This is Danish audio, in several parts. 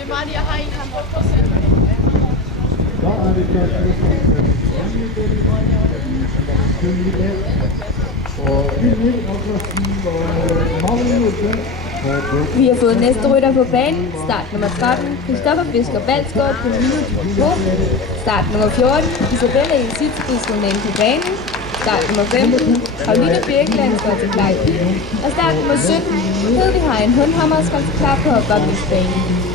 det er meget, jeg har 100%. Så er det klart, og Vilje og klassen var Magne Nordsen. Vi har fået næste rytter på banen. Start nummer 13, Christoffer Fisker Balsgaard på minut 2. Start nummer 14, Isabella Isitsbris på banen. Start nummer 15, Pauline Birkeland står til klar i bilen. Og start nummer 17, Hedvig Hein Hundhammer skal til klar på opvarmningsbanen.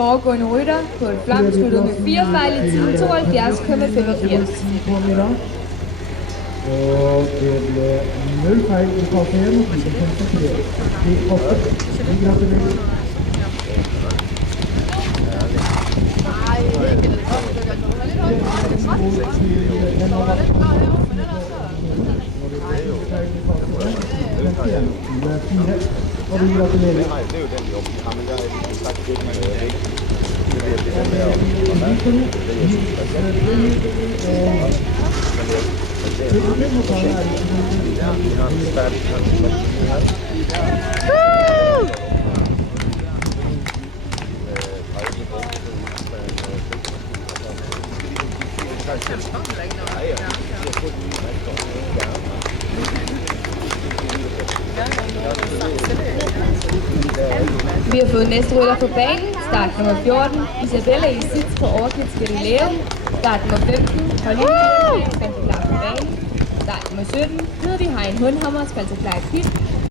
Foregående rytter på et flammeskyttet med 4 fejl i tiden 72,85. Og det ble 0 fejl i kvarteren, og det konstaterer. Det er 8. Vi gratulerer. Og vi gratulerer. Nej, det er jo den jobb. Jamen, jeg har sagt det ikke, men det er ikke. Vi har fået næste rytter på banen. Start nummer 14, Isabella Isits på Orchids Galileo. Start nummer 15, Pauline Birkeland skal til klar på banen. Start nummer 17, Hedvig Hein Hundhammer skal til klar i pit.